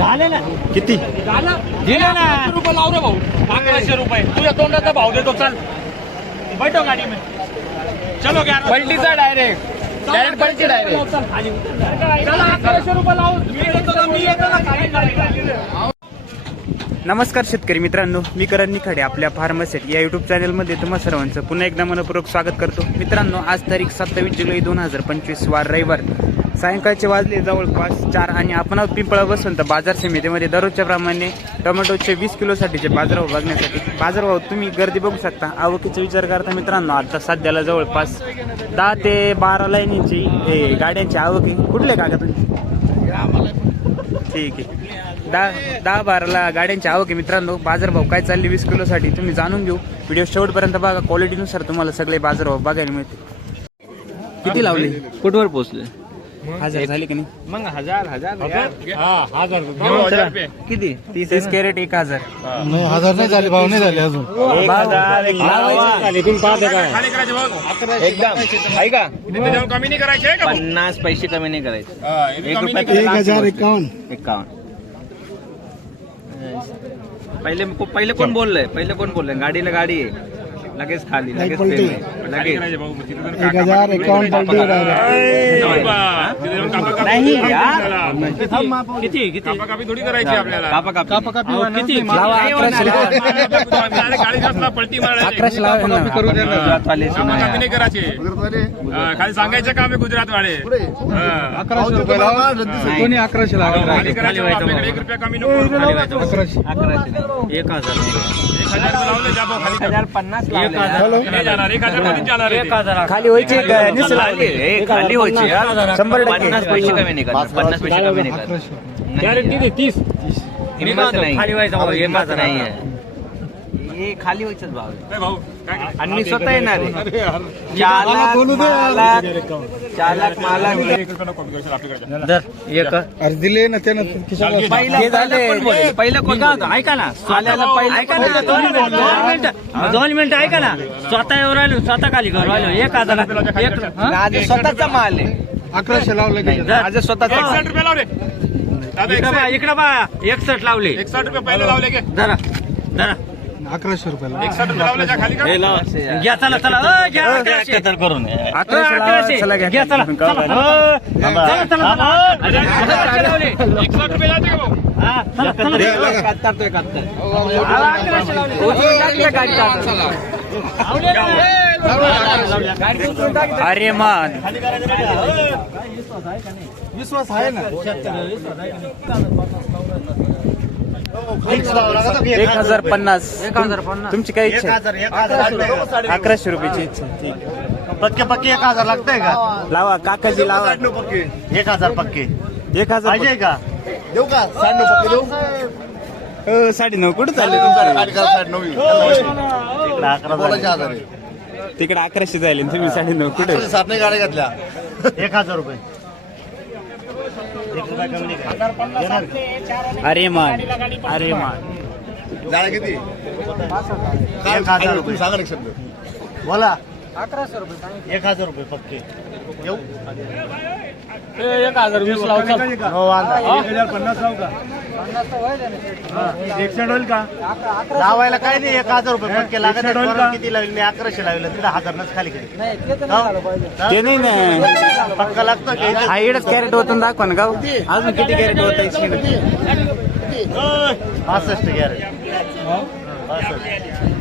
झालं ना किती? झालं. दिलं ना. रुपये लाव रे भाऊ. अकराशे रुपये. तुझ्या तोंडाचा भाव देतो चल. बैठो गाडी में. चलो पलटीचा डायरेक्ट डायरेक्ट पलटी डायरेक्ट चला. अकराशे रुपये लावू. मी येतो ना मी येतो ना नमस्कार शेतकरी मित्रांनो मी करण निखाडे आपल्या फार्मसेट या युट्यूब चॅनलमध्ये तुम्हा सर्वांचं पुन्हा एकदा मनपूर्वक स्वागत करतो. मित्रांनो आज तारीख सत्तावीस जुलै दोन हजार पंचवीस वार रविवार. सायंकाळचे वाजले जवळपास चार आणि आपण आहोत पिंपळा वसंत बाजार समितीमध्ये दररोजच्या प्रमाणे टोमॅटोचे वीस किलोसाठीचे बाजारभाव बघण्यासाठी. बाजारभाव तुम्ही गर्दी बघू शकता. आवकीचा विचार करता मित्रांनो आता सध्याला जवळपास दहा ते बारा लाईनीची हे गाड्यांची आवकी कुठले कागद ठीक आहे. दहा दहा बाराला गाड्यांची आवक आहे मित्रांनो. बाजारभाव काय चालले वीस किलोसाठी तुम्ही जाणून घेऊ. व्हिडिओ शेवटपर्यंत बघा. क्वालिटीनुसार तुम्हाला सगळे बाजारभाव बघायला मिळते किती लावले? कुठवर पोहोचले? हजार झाले की नाही? मग हजार हजार हजार. रुपये. किती? तीस कॅरेट एक हजार. नाही हजार नाही झाले भाव नाही झाले अजून. एक हजार एक खाली करायचे बघ. एकदम. ऐका. इथे जाऊन कमी नाही करायचे का पन्नास पैसे कमी नाही करायचे. हा, इथे एक कमी रुपया नाही एक लास्ट हजार एकावन्न. पहिले पहिले कोण बोललंय? पहिले कोण बोललंय? गाडीला गाडी आहे. लगेच खाली लगेच पलटी. खाली लगेच जाऊन एक हजार एकावन्न पलटी नाही यार. किती किती? कापा कापी थोडी करायची आपल्याला. कापा कापी. कापा कापी किती? नाही. लावा अकराशे लावा. गाडी असला पलटी मारायची. ना. गुजरातवाले कापा कापी नाही करायचे. हा, खाली सांगायचं काम आहे गुजरात वाले अकराशे रुपये लावा कोणी अकराशे लावा? खाली करायचं व्हायचं आपल्याकडे एक रुपया कमी नको. करू. अकराशे अकराशे नाही. एक हजार. एक हजार रुपये लावले जा भाऊ, खाली कर. हजार पन्नास हॅलो नाही. खाली व्हायची खाली लावले. ए, खाली व्हायची यार. शंभर टक्के. पन्नास पैसे कमी नाही करणार पन्नास पैसे कमी नाही करणार अकराशे हिंमत नाही हिंमत नाही आहे. हे खाली व्हायचंच भाव आहे. नाही भाऊ काय करायचं? आणि मी स्वतः येणार आहे. चालक मालक चालक मालक एक रुपया नको कमी करू, चल आपल्याकडे जा. अरे दिले ना त्यानं खिशाला. पहिलं हे झाले. पहिलं कोण बोलेल? पहिलं कोण बोलेल? ऐका ना आल्याला पहिलं ऐका कोण ना दोन बोलेल? दोन मिनिटं दोन मिनिटं ऐका ना. स्वतः येऊन राहिलो स्वतः खाली करू राहिलो. एक हजार एक हं? माझं स्वतःचा माल आहे. अकराशे लावले का माझं स्वतःचा रुपये लावले. दादा इकडं बा एकसष्ट इकडं बा एकसठ लावले. एकसष्ट रुपये पहिले लावले जरा जरा अकराशे रुपये लावा. एकसष्ट रुपये लावले जा खाली कर घ्या चला चला. अ, घ्या अकराशे. करून अ, अकराशे लावा, अकराशे. चला घ्या. घ्या चला. चला. गावाला. अ, चला चला चला. अकराशे लावले एकसष्ट रुपये लावले का भाऊ? हा, चला चला. एकाहत्तर तो एकाहत्तर अकराशे लावले. उचलून टाकले गाडी टाकून. लावले ना. गाडी उचलून टाकली. अरे मान. विश्वास आहे ना? एक हजार पन्नास. तुमची काय इच्छा आहे? अकराशे रुपयाची इच्छा ठीक आहे. पक्के पक्के एक हजार लागतंय का? लावा काकाजी लावा. एक हजार पक्के. एक हजार पाहिजे का? देऊ का? साडे नऊ पक्के देऊ? अ, साडे नऊ कुठे चालले गाडी तुमचं? करा साडे नऊ. इकडे अकरा बोलायचे हजार आहे तिकडे अकराशे जायले आणि तुम्ही साडे नऊ कुठे? सात नाही गाड्या घातल्या. एक हजार रुपये. एक रुपया कमी नाही? अरे मान अरे मान. जाळ्या किती? एक हजार रुपये. बोला. अकराशे रुपये एक हजार रुपये येऊ? एक हजार वीस. हो एक हजार पन्नास लावू का? एकशे होईल का? लावायला काय नाही एक हजार रुपये पक्के लागत आहेत. किती लावले? मी अकराशे लावले तिथे हजारनच खाली केली. ते नाही ना पक्का लागतो का? हा इडच कॅरेट होतून दाखवा ना गाव. अजून किती कॅरेट होत पासष्ट गॅरेट पासष्ट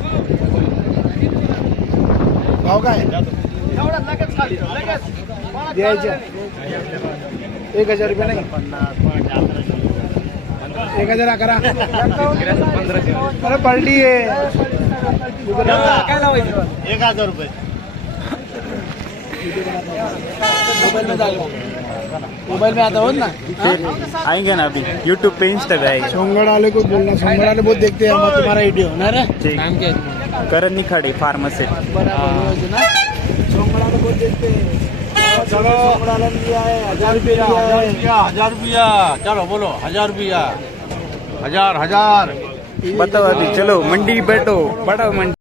भाव काय द्यायचे एक हज़ार रुपये नाही। एक हज़ार अकरा अरे पलटी आहे एक हज़ार रुपये। मोबाईल में आता होत ना? आएँगे ना अभी। यूट्यूब पे इंस्टा पे। आएँगे सोंगड़ वाले को बोलना सोंगड़ वाले बहुत देखते हैं तुम्हारा वीडियो ना रे? ठीक। करण निखाडे फार्मसी चलो हज़ार रुपये हज़ार रुपया चलो बोलो हज़ार रुपया हज़ार हज़ार बताओ अभी चलो मंडी बैठो बड़ा मंडी.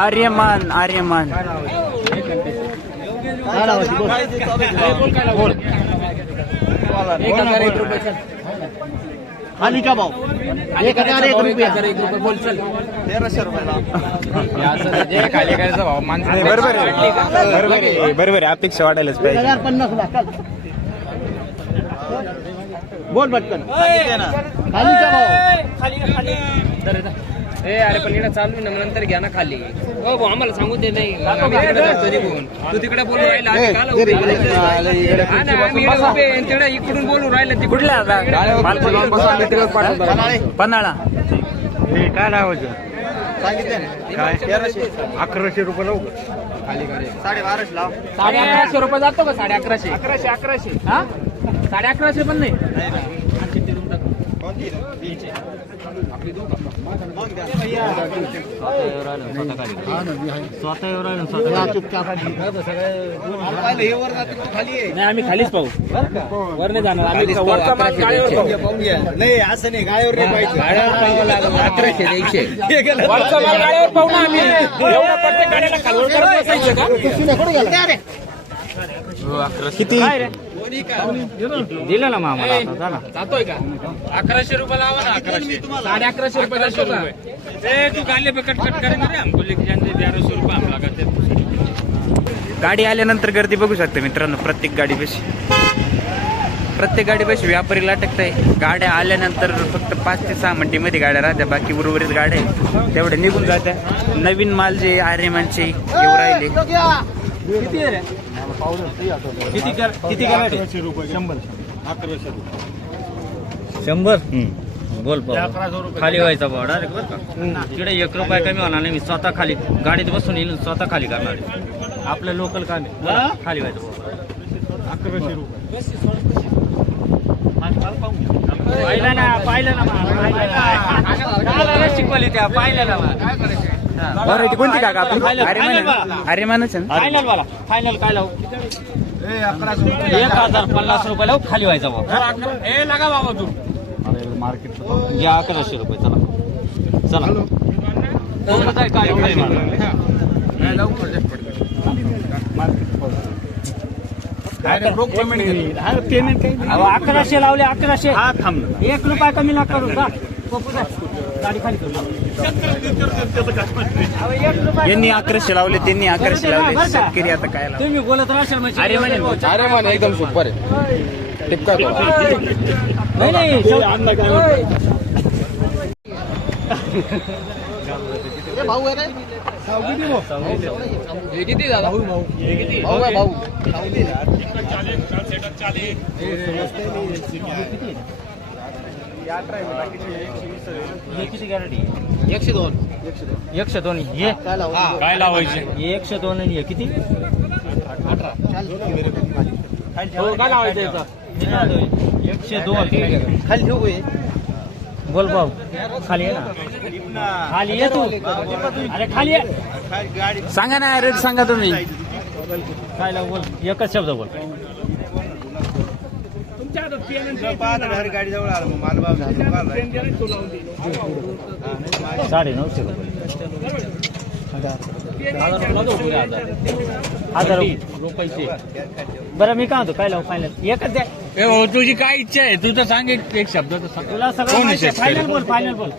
आर्यमान आर्यमान. बोल। एक हज़ार एक रुपये खाली का भाव एक हजार एक रुपया. एक रुपये. बोल चल. तेराशे रुपयाला. खाली करायचा माणसं बरोबर आहे. बरोबर आहे बरोबर आहे. अपेक्षा वाढायलाच एक पाहिजे. हजार पन्नास ला चल. बोल पटकन. खाली का भाव खाली खाली? ए अरे पण इकडे चालू आहे ना नंतर घ्या ना खाली. हो भाऊ, आम्हाला सांगू दे नाही. आम्ही जातो. तू तिकडे बोलू राहिला आम्ही काला उभे. आहे? हा ना, आम्ही इकडे उभे आहे, आणि तिकडे इकडून बोलू राहिलं तिकडे कुठल्या पन्हाळा. काय लावायचं सांगितलं ना. काय? तेराशे. अकराशे रुपये लावू साडे बाराशे लाव. साडे अकराशे रुपये जातो का? साडे अकराशे अकराशे. अकराशे हा साडे अकराशे पण नाही. स्वतः येऊ राहिलो स्वतः नाही आम्ही खालीच पाहू वर नाही जाणार आम्ही वरचा माल गाडीवर पाहू नाही असं नाही गाळ्यावर नाही पाहिजे अकराशे द्यायचे वरचा माल गाड्यावर पाहू ना आम्ही एवढं प्रत्येक गाड्याला खालवर करत बसायचं का किती दिलं ना आता ना जातोय का? अकराशे रुपये लावा ना अकराशे. साडे अकराशे रुपये ए तू गाले पे कट कट करेंगे रे. हमको लेके जाने तेरह सौ रुपये हम लगाते गाडी आल्यानंतर गर्दी बघू शकता मित्रांनो प्रत्येक गाडी बशी. प्रत्येक गाडी बशी व्यापारी लटकत आहे गाड्या आल्यानंतर फक्त पाच ते सहा मिनिटीमध्ये गाड्या राहत्या बाकी उर्वरित गाड्या आहे, तेवढ्या निघून जात्या. नवीन माल जे आर्यमानचे येऊ राहिले. किती कर किती करायचे शंभर. बोल पाहू खाली व्हायचा भाव डायरेक्ट बरं का. तिकडे एक रुपया कमी होणार नाही मी स्वतः खाली गाडीत बसून येईल स्वतः खाली करणार आहे. आपलं लोकल काम आहे. बोला, खाली व्हायचं भाव पाहिलं ना पाहिलं ना मा, पाहिलं ना. शिकवली त्या पाहिलं ना मा. व्हरायटी कोणती काका आपली आर्यमान आर्यमानच आहे ना फायनल वाला फायनल काय लावू एक हजार पन्नास रुपये लावू खाली व्हायचा ए लगा बाबा तू घ्या अकराशे रुपये चला चला काय काय अकराशे लावले अकराशे एक रुपया कमी ना करू जा. गाडी खाली करू यांनी अकराशे लावले त्यांनी अकराशे लावले. शेतकरी आता काय लावले? तुम्ही बोलत राहशाल अरे म्हणे. अरे मन एकदम सुपर आहे. टिपका नाही नाही शेव- भाऊ आहे हे किती झाला भाऊ आहे. भाऊ. हे किती गॅरंटी एकशे दोन. एकशे दोन हे? काय लावू काय लावायचे? हे एकशे दोन आणि हे किती? हो, काय लावायचं याचं? एकशे दोन. खाली ठेवू हे. बोल भाऊ. खाली ये ना. खाली ये तू. अरे खाली ये. सांगा ना रेट सांगा तुम्ही. काय लावू बोल. एकच शब्द बोल. साडे नऊशे बरं मी काय म्हणतो काय लावू फायनल एकच द्या. ए भाऊ, तुझी काय इच्छा आहे? तू तर सांग एक शब्द तुला सगळं? फायनल बोल फायनल बोल.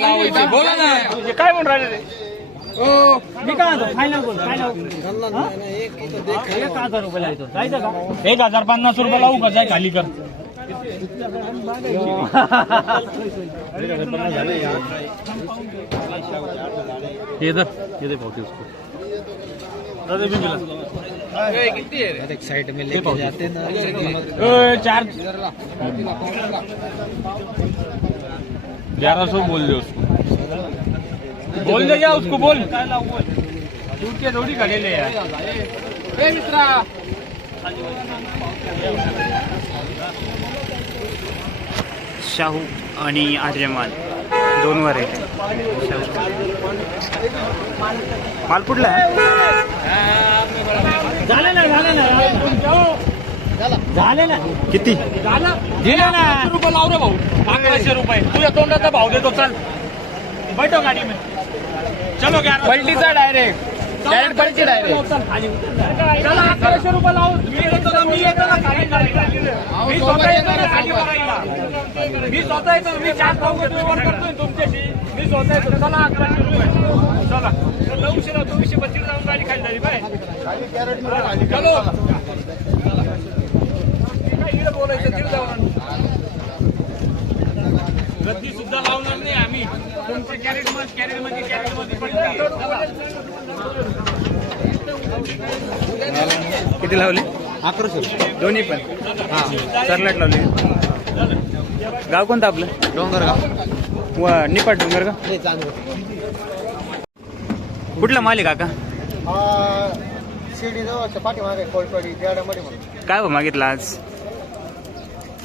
लावायचं? बोला ना. काय म्हणून राहिले बोल काय एक हज़ार रुपये लावतो जायचं का? एक हज़ार पन्नास रुपये लावू का जाय खाली कर। ये इधर ये दे पावती उसको। दादा भी मिला। साइड में लेके जाते ना चार। ग्यारह सौ बोल दे उसको। बोल दे या उसको बोल. के थोड़ी खड़े ले यार. ए मित्रा. शाहू आणि आर्यमान. दोन वर आहे माल कुठला आहे? झालं ना झालं ना. झालं ना. किती? दिले ना. रुपये लाव रे भाऊ. अकराशे रुपये. तुझ्या तोंडाचा भाव देतो चल. बैठो गाडी में. चलो पलटीचा डायरेक्ट डायरेक्ट पडते डायरेक्ट चला अकराशे रुपये लावून मी येतो ना मी येतो ना खाली करायला. मी स्वतः येतो ना खाली करायला. मी स्वतः येतो मी चार चौघ व्यवहार करतोय तुमच्याशी मी स्वतः येतो चला अकराशे रुपये चला। नऊशे ना दोनशे बत्तीस जाऊन गाडी खाली झाली बाय चलो। बोलायचं तिकडे जाऊन गर्दी सुद्धा लावणार नाही आम्ही. तुमच्या कॅरेटमध्ये कॅरेटमध्ये कॅरेटमध्ये किती लावले? अकराशे. दोन्ही पण. हा सरलाट लावले. गाव कोणतं आपलं? डोंगरगाव. व निपाट डोंगर का कुठला माल आहे काका? काय मागितलं आज?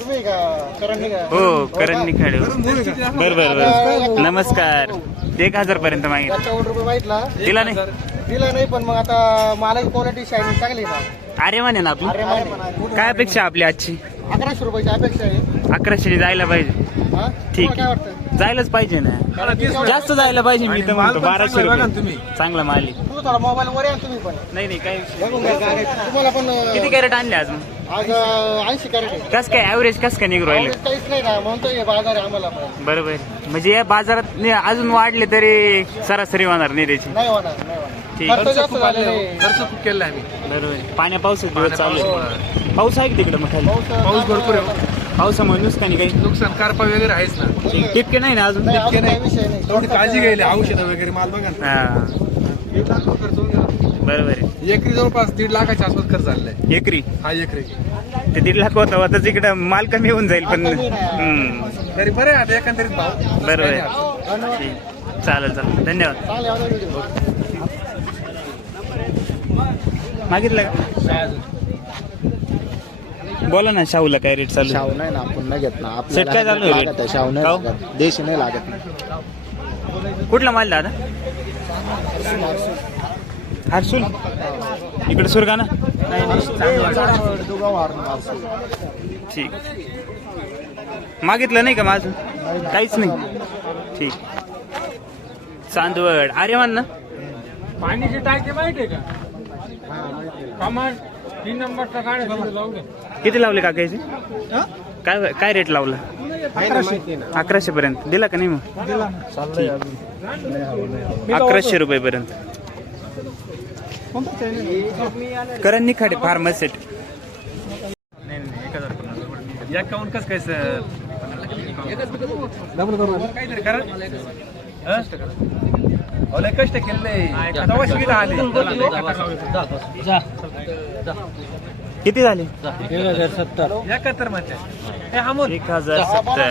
हो करण निखाडे बर बर बर. नमस्कार. एक हजार पर्यंत मागितलं दिला नाही. दिला नाही पण मग आता मालाची क्वालिटी शायनिंग चांगली अरे माने ना माने. काय अपेक्षा आपली आजची? अकराशे रुपयाची अपेक्षा आहे. अकराशे जायला पाहिजे. हा? ठीक तुम्हाला काय आहे. वाटतं? जायला पाहिजे ना. जास्त जायला पाहिजे मी तर म्हणतो बाराशे रुपये. चांगला माल थोडा मोबाईल वर या तुम्ही पण. नाही नाही काही. तुम्हाला पण किती कॅरेट आणले आज मग? आज ऐंशी कॅरेट आहे. कस काय ऍव्हरेज कस काय निघू राहिले? पाऊस काहीच नाही ना म्हणतोय बाजार आहे आम्हाला पण. बरोबर. म्हणजे या बाजारात नि- अजून वाढले तरी सरासरी होणार नाही त्याची. नाही होणार नाही होणार. ठीक. खर्च जास्त झालेला आहे. बरोबर. पाण्या दिवस चालू आहे. पाऊस आहे की तिकडे मग खाली? पाऊस भरपूर आहे पावसामुळे नुकसानी काही? नुकसान कारपा वगैरे आहेच ना. तितके नाही ना अजून? नाही, अजून काही विषय नाही. थोडी काळजी घ्यायला औषधं वगैरे माल बघा ना. हा. बरोबर आहे. एकरी जवळपास दीड लाखाच्या आसपास खर्च झालेला आहे. एकरी? हा एकरी. ते दीड लाख होतं आता तिकडे माल कमी होऊन जाईल पण. हम्म. तरी बरे आता एकंदरीत भाव. बरोबर आहे. ठीक. चालेल चालेल. धन्यवाद. मागितलं का? बोला ना शाहूला काय रेट चालू आहे? शाव नाही ना आपण नाही घेत ना. सेट काय चालू आहे? लागत? आहे शाव नाही काहो? लागत. देशी नाही लागत. ना कुठला माल दादा? हर्सुल इकडे सुरगा ना? ठीक. मागितलं नाही का माझं? काहीच नाही. ठीक. चांदवड. अरे मान ना? पाण्याची टाकी माहिती आहे का? तीन नंबरचा गाडी लावून किती लावले काकायचे काय काय रेट लावला? अकराशे पर्यंत. दिला का नाही मग? ठीक. अकराशे रुपये पर्यंत. करण निखाडे फार्मसेट एकावन्न कस काय सर काहीतरी करा कष्ट केले. तेव्हा सुविधा आली. किती झाले? एकाहत्तर म्हणते. हे हमून. एक हजार सत्तर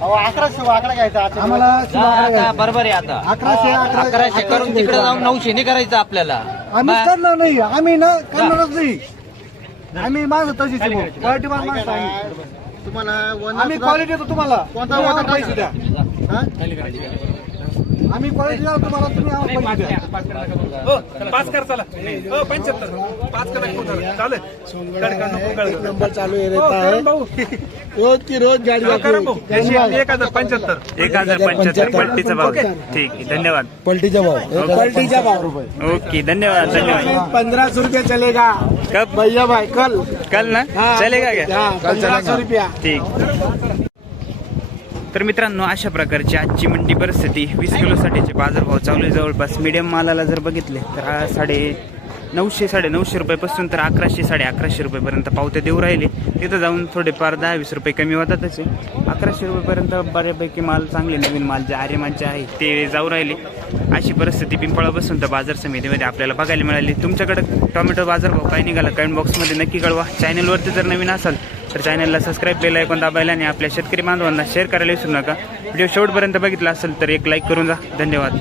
अकराशे आकडा घ्यायचा. आता बरोबर आहे आता. अकराशे अकराशे करून तिकडे जाऊन नऊशे नाही करायचं आपल्याला. आम्ही करणार नाही. आम्ही ना करणारच नाही. आम्ही मागं तशीच क्वालिटी तुम्हाला आम्ही क्वालिटी देतो तुम्हाला. कोणता पैसे द्या. आम्ही क्वालिटी देतो तुम्हाला तुम्ही हो, पाच कर. चला. हो पंच्याहत्तर. पाच कर. चालेल. नंबर चालू आहे हो, भाऊ. रोज की रोज गाडी हो, एक हजार पंच्याहत्तर. एक हजार पंच्याहत्तर पट्टीचा भाव. ठीक आहे धन्यवाद. पलटीचा भाव. पलटीचा भाव. रुपये ओके धन्यवाद धन्यवाद. पंद्रह सौ रुपया चलेगा. कब भैया भाई कल. कल ना? चलेगा क्या? पंद्रह सौ रुपया. ठीक. तर मित्रांनो अशा प्रकारची आजची मंडी परिस्थिती. वीस किलोसाठीचे बाजारभाव चालू आहे. जवळपास मीडियम मालाला जर बघितले तर साडे नऊशे साडे नऊशे रुपयापासून तर अकराशे साडे अकराशे रुपयेपर्यंत पावते देऊ राहिले. तिथं जाऊन थोडेफार दहा वीस रुपये कमी होतातच आहे अकराशे रुपयेपर्यंत बऱ्यापैकी माल चांगले नवीन माल जे आर्यमानचे आहे ते जाऊ राहिले. अशी परिस्थिती पिंपळापासून तर बाजार समितीमध्ये आपल्याला बघायला मिळाली. तुमच्याकडं टोमॅटो बाजारभाव काय निघाला? कमेंट बॉक्समध्ये नक्की कळवा. चॅनलवरती जर नवीन असाल तर चॅनलला सबस्क्राईब केलं ऐकून दाबायला आणि आपल्या शेतकरी बांधवांना शेअर करायला विसरू नका. व्हिडिओ शेवटपर्यंत बघितला असेल तर एक लाईक करून जा. धन्यवाद.